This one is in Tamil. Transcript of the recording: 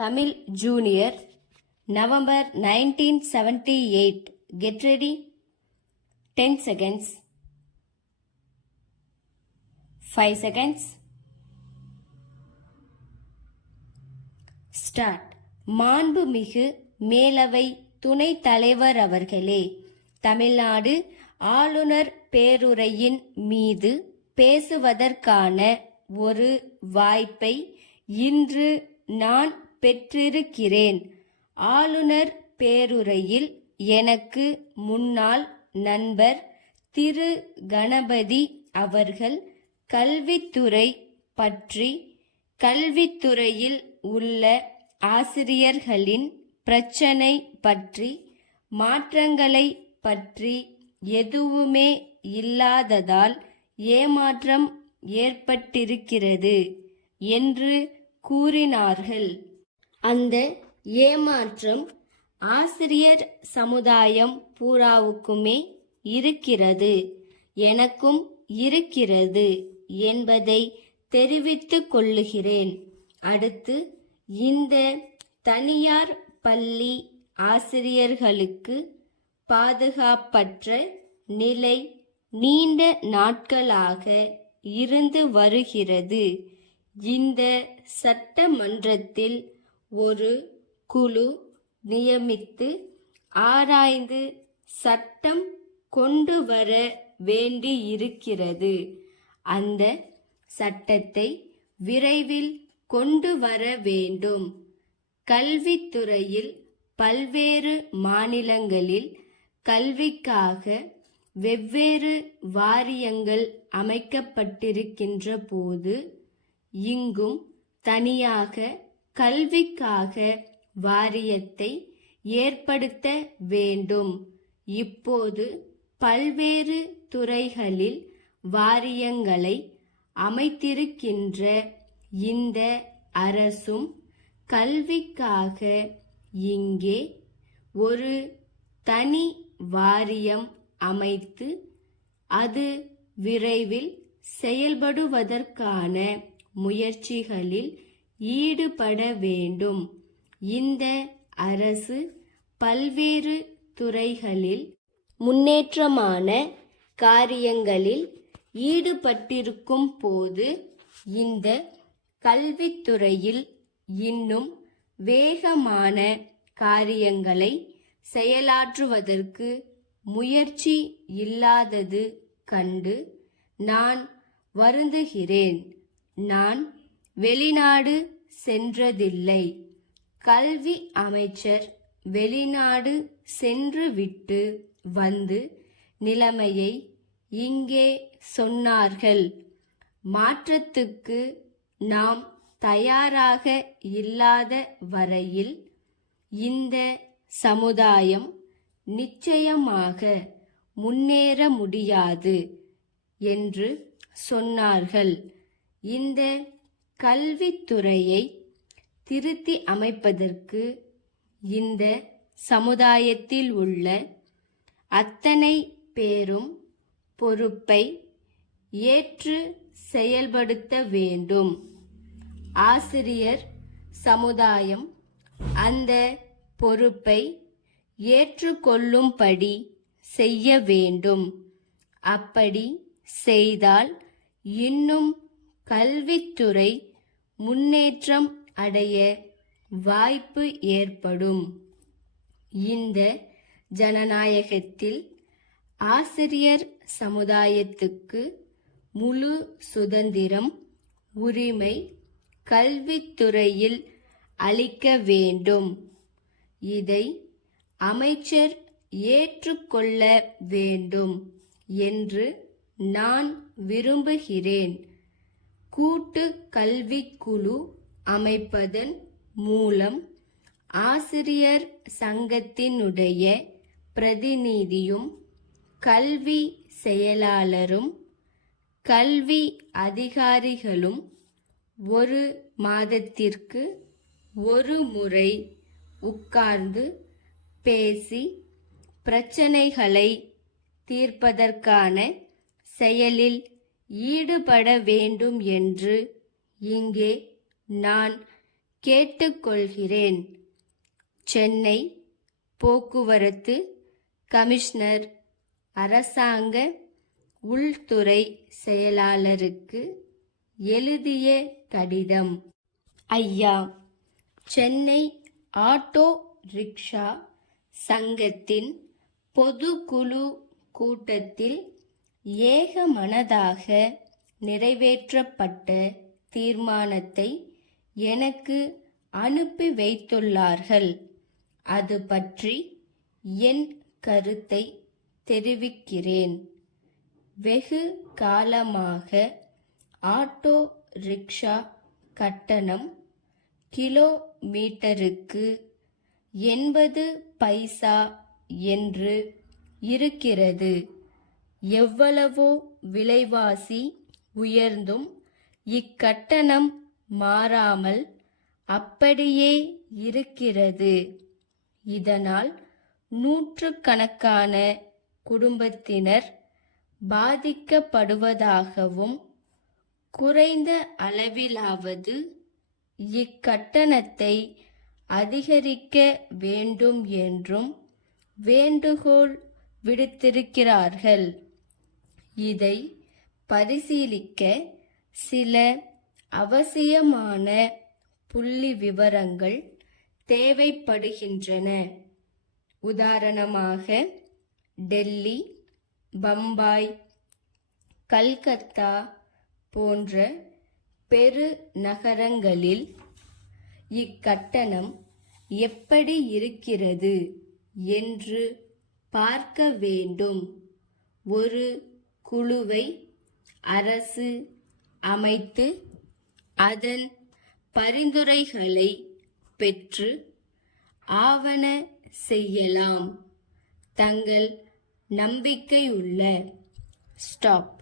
Tamil Junior, November 1978. Get ready. 10 seconds. 5 seconds. Start. மாண்புமிகு மேலவை துணைத் தலைவர் அவர்களே, தமிழ்நாடு ஆளுநர் பேருரையின் மீது பேசுவதற்கான ஒரு வாய்ப்பை இன்று நான் பெற்றிருக்கிறேன். ஆளுநர் பேருரையில் எனக்கு முன்னாள் நண்பர் திரு கணபதி அவர்கள் கல்வித்துறை பற்றி, கல்வித்துறையில் உள்ள ஆசிரியர்களின் பிரச்சனை பற்றி, மாற்றங்களை பற்றி எதுவுமே இல்லாததால் ஏமாற்றம் ஏற்பட்டிருக்கிறது என்று கூறினார்கள். அந்த ஏமாற்றம் ஆசிரியர் சமுதாயம் பூராவுக்குமே இருக்கிறது, எனக்கும் இருக்கிறது என்பதை தெரிவித்துக் கொள்ளுகிறேன். அடுத்து, இந்த தனியார் பள்ளி ஆசிரியர்களுக்கு பாதுகாப்பற்ற நிலை நீண்ட நாட்களாக இருந்து வருகிறது. இந்த சட்டமன்றத்தில் ஒரு குழு நியமித்து ஆராய்ந்து சட்டம் கொண்டு வர வேண்டியிருக்கிறது. அந்த சட்டத்தை விரைவில் கொண்டு வர வேண்டும். கல்வித்துறையில் பல்வேறு மாநிலங்களில் கல்விக்காக வெவ்வேறு வாரியங்கள் அமைக்கப்பட்டிருக்கின்ற போது, இங்கும் தனியாக கல்விக்காக வாரியத்தை ஏற்படுத்த வேண்டும். இப்போது பல்வேறு துறைகளில் வாரியங்களை அமைத்திருக்கின்ற இந்த அரசும் கல்விக்காக இங்கே ஒரு தனி வாரியம் அமைத்து அது விரைவில் செயல்படுவதற்கான முயற்சிகளில் ஈடுபட வேண்டும். இந்த அரசு பல்வேறு துறைகளில் முன்னேற்றமான காரியங்களில் ஈடுபட்டிருக்கும் போது, இந்த கல்வித்துறையில் இன்னும் வேகமான காரியங்களை செயலாற்றுவதற்கு முயற்சி இல்லாதது கண்டு நான் வருந்துகிறேன். நான் வெளிநாடு சென்றதில்லை. கல்வி அமைச்சர் வெளிநாடு சென்றுவிட்டு வந்து நிலைமையை இங்கே சொன்னார்கள். மாற்றத்துக்கு நாம் தயாராக இல்லாத வரையில் இந்த சமுதாயம் நிச்சயமாக முன்னேற முடியாது என்று சொன்னார்கள். இந்த கல்வித்துறையை திருத்தி அமைப்பதற்கு இந்த சமுதாயத்தில் உள்ள அத்தனை பேரும் பொறுப்பை ஏற்று செயல்படுத்த வேண்டும். ஆசிரியர் சமுதாயம் அந்த பொறுப்பை ஏற்றுக்கொள்ளும்படி செய்ய வேண்டும். அப்படி செய்தால் இன்னும் கல்வித்துறை முன்னேற்றம் அடைய வாய்ப்பு ஏற்படும். இந்த ஜனநாயகத்தில் ஆசிரியர் சமுதாயத்துக்கு முழு சுதந்திரம், உரிமை கல்வித்துறையில் அளிக்க வேண்டும். இதை அமைச்சர் ஏற்றுக்கொள்ள வேண்டும் என்று நான் விரும்புகிறேன். கூட்டு கல்விக்குழு அமைப்பதன் மூலம் ஆசிரியர் சங்கத்தினுடைய பிரதிநிதியும் கல்வி செயலாளரும் கல்வி அதிகாரிகளும் ஒரு மாதத்திற்கு ஒரு முறை உட்கார்ந்து பேசி பிரச்சனைகளை தீர்ப்பதற்கான செயலில் ஈடுபட வேண்டும் என்று இங்கே நான் கேட்டுக்கொள்கிறேன். சென்னை போக்குவரத்து கமிஷனர் அரசாங்க உள்துறை செயலாளருக்கு எழுதிய கடிதம். ஐயா, சென்னை ஆட்டோ ரிக்ஷா சங்கத்தின் பொதுக்குழு கூட்டத்தில் ஏகமனதாக நிறைவேற்றப்பட்ட தீர்மானத்தை எனக்கு அனுப்பி வைத்துள்ளார்கள். அது பற்றி என் கருத்தை தெரிவிக்கிறேன். வெகு காலமாக ஆட்டோ ரிக்ஷா கட்டணம் கிலோமீட்டருக்கு 80 பைசா என்று இருக்கிறது. எவ்வளவோ விலைவாசி உயர்ந்தும் இக்கட்டணம் மாறாமல் அப்படியே இருக்கிறது. இதனால் நூற்றுக்கணக்கான குடும்பத்தினர் பாதிக்கப்படுவதாகவும், குறைந்த அளவிலாவது இக்கட்டணத்தை அதிகரிக்க வேண்டும் என்றும் வேண்டுகோள் விடுத்திருக்கிறார்கள். இதை பரிசீலிக்க சில அவசியமான புள்ளி விவரங்கள் தேவைப்படுகின்றன. உதாரணமாக, டெல்லி, பம்பாய், கல்கத்தா போன்ற பெருநகரங்களில் இக்கட்டணம் எப்படி இருக்கிறது என்று பார்க்க வேண்டும். ஒரு குழுவை அரசு அமைத்து அதன் பரிந்துரைகளை பெற்று ஆவண செய்யலாம். தங்கள் நம்பிக்கையுள்ள ஸ்டாப்